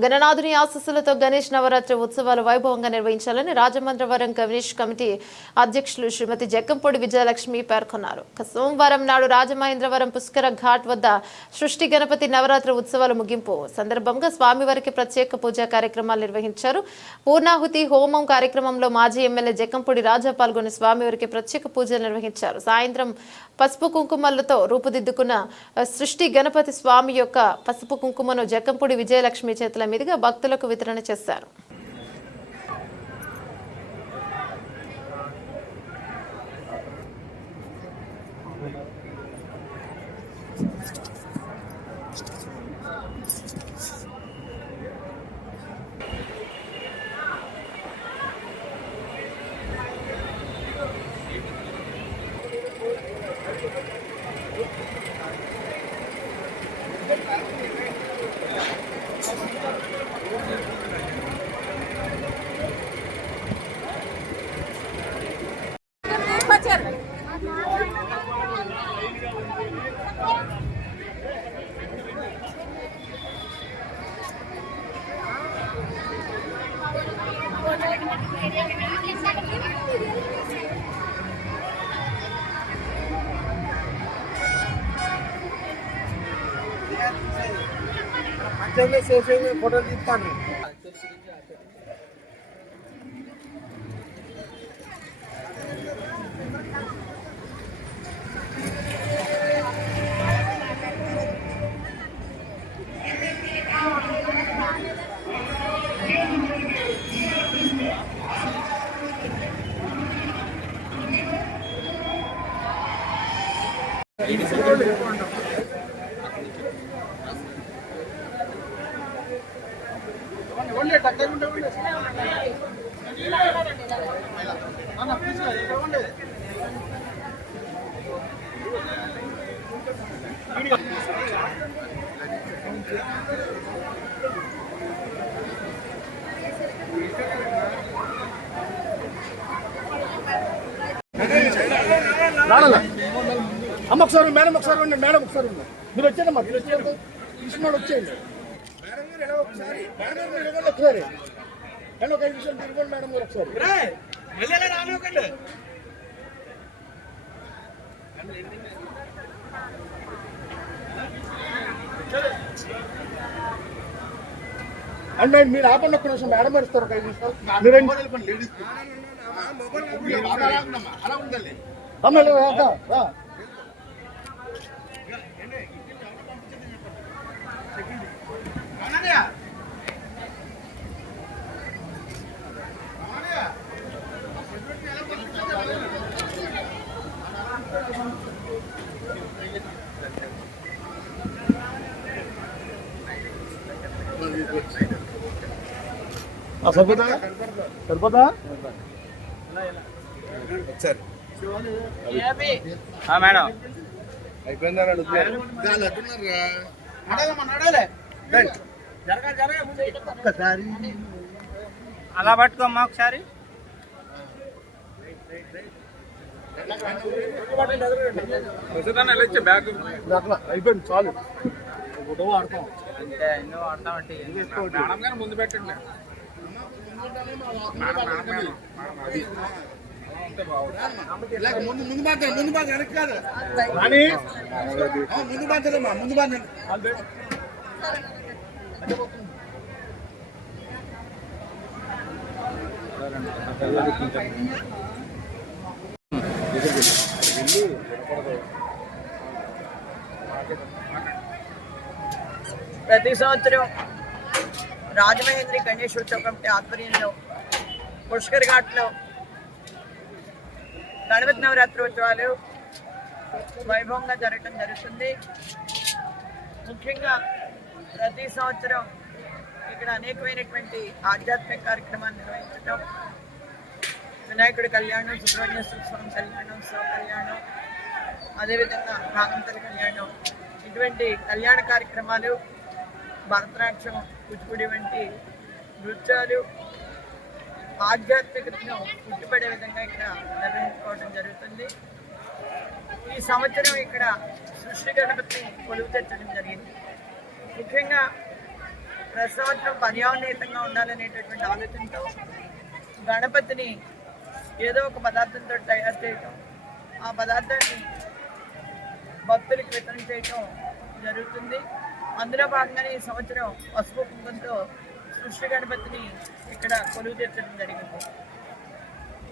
గణనాథుని ఆశీస్సులతో గణేష్ నవరాత్రి ఉత్సవాలు వైభవంగా నిర్వహించాలని రాజమండ్రవరం గణేష్ కమిటీ అధ్యక్షులు శ్రీమతి జక్కంపూడి విజయలక్ష్మి పేర్కొన్నారు. సోమవారం నాడు రాజమహేంద్రవరం పుష్కర ఘాట్ వద్ద సృష్టి గణపతి నవరాత్రి ఉత్సవాల ముగింపు సందర్భంగా స్వామివారికి ప్రత్యేక పూజా కార్యక్రమాలు నిర్వహించారు. పూర్ణాహుతి హోమం కార్యక్రమంలో మాజీ ఎమ్మెల్యే జక్కంపూడి రాజా పాల్గొని స్వామివారికి ప్రత్యేక పూజలు నిర్వహించారు. సాయంత్రం పసుపు కుంకుమలతో రూపుదిద్దుకున్న సృష్టి గణపతి స్వామి యొక్క పసుపు కుంకుమను జక్కంపూడి విజయలక్ష్మి చేతుల మీదుగా భక్తులకు వితరణ చేశారు. ఫోటో తీస్తాను. అమ్మ ఒకసారి మేడం ఒకసారి ఉండండి. మేడం ఒకసారి ఉండండి. మీరు వచ్చేయండి. మీరు వచ్చేయండి. తీసుకున్నాడు వచ్చేయండి. మేడం ఒకసారి ఒకసారి ఒక 5 నిమిషాలు తిరగండి. మేడం గారు ఒకసారి అండ్ మీరు ఆపండి ఒక్క నిమిషం. మేడం గారు ఇస్తారు ఒక 5 నిమిషాలు. అలా ఉండాలి. సరిపోతా సరిపోతా మేడం అయిపోయిందా? అలా పట్టుకోమ్మా ఒకసారి. అయిపోయింది చాలు. ఫోటో ఆడతాం అంటే ఎన్నో ఆడతామంటే ముందు పెట్టండి. ముందు బాధ్యత ముందు బాధ్యత వెనక్కి కాదు. ముందు బాధ్యతమ్మా ముందు బాధ్యత. ప్రతి సంవత్సరం రాజమహేంద్రి గణేశోత్సవ కమిటీ ఆధ్వర్యంలో పుష్కర్ ఘాట్లో గణపతి నవరాత్రి ఉత్సవాలు వైభవంగా జరగడం జరుగుతుంది. ముఖ్యంగా ప్రతి సంవత్సరం ఇక్కడ అనేకమైనటువంటి ఆధ్యాత్మిక కార్యక్రమాలు నిర్వహించడం, వినాయకుడి కళ్యాణం, సుబ్రహ్మణ్యేశ్వర స్వామి కళ్యాణం, శివ కళ్యాణం, అదేవిధంగా నాగంతరి కళ్యాణం, ఇటువంటి కళ్యాణ కార్యక్రమాలు, భరతనాట్యం, కూచిపూడి వంటి నృత్యాలు ఆధ్యాత్మికతను పుట్టిపడే విధంగా ఇక్కడ నిర్వహించుకోవడం జరుగుతుంది. ఈ సంవత్సరం ఇక్కడ సృష్టి గణపతిని కొలువు తెచ్చడం జరిగింది. ముఖ్యంగా ప్రతి సంవత్సరం పర్యావరణీయంగా ఉండాలనేటటువంటి ఆలోచనతో గణపతిని ఏదో ఒక పదార్థంతో తయారు చేయటం, ఆ పదార్థాన్ని భక్తులకు వితరణ చేయటం జరుగుతుంది. అందులో భాగంగానే ఈ సంవత్సరం పసుపు కుంకుమతో సృష్టి గణపతిని ఇక్కడ కొలువు తీర్చడం జరిగింది.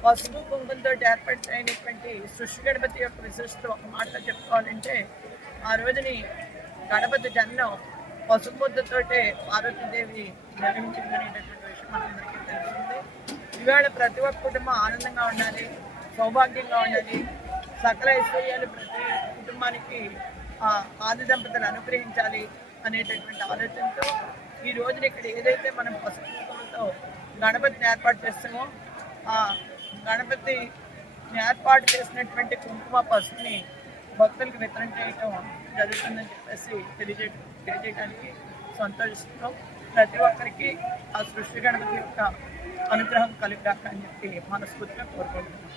పసుపు కుంకుమతో ఏర్పడినటువంటి సృష్టి గణపతి యొక్క విశిష్టత ఒక మాటలో చెప్పుకోవాలంటే, ఆ రోజుని గణపతి జన్మం పసుపు ముద్దతోటే పార్వతీదేవి జన్మించిందనేటటువంటి విషయం మనందరికీ తెలిసింది. ఇవాళ ప్రతి ఒక్క కుటుంబం ఆనందంగా ఉండాలి, సౌభాగ్యంగా ఉండాలి, సకల ఐశ్వర్యాలు ప్రతి కుటుంబానికి ఆది దంపతులు అనుగ్రహించాలి అనేటటువంటి ఆలోచనతో ఈ రోజున ఇక్కడ ఏదైతే మనం పసుపు కుంకుమతో గణపతిని ఏర్పాటు చేస్తామో, ఆ గణపతిని ఏర్పాటు చేసినటువంటి కుంకుమ పసుపుని భక్తులకు వితరణ చేయటం జరుగుతుందని చెప్పేసి తెలియజేయడానికి సంతోషిస్తున్నాం. ప్రతి ఒక్కరికి ఆ సృష్టి గణపతి యొక్క అనుగ్రహం కలుగుగాక అని చెప్పి మనస్ఫూర్తిగా కోరుకుంటున్నాం.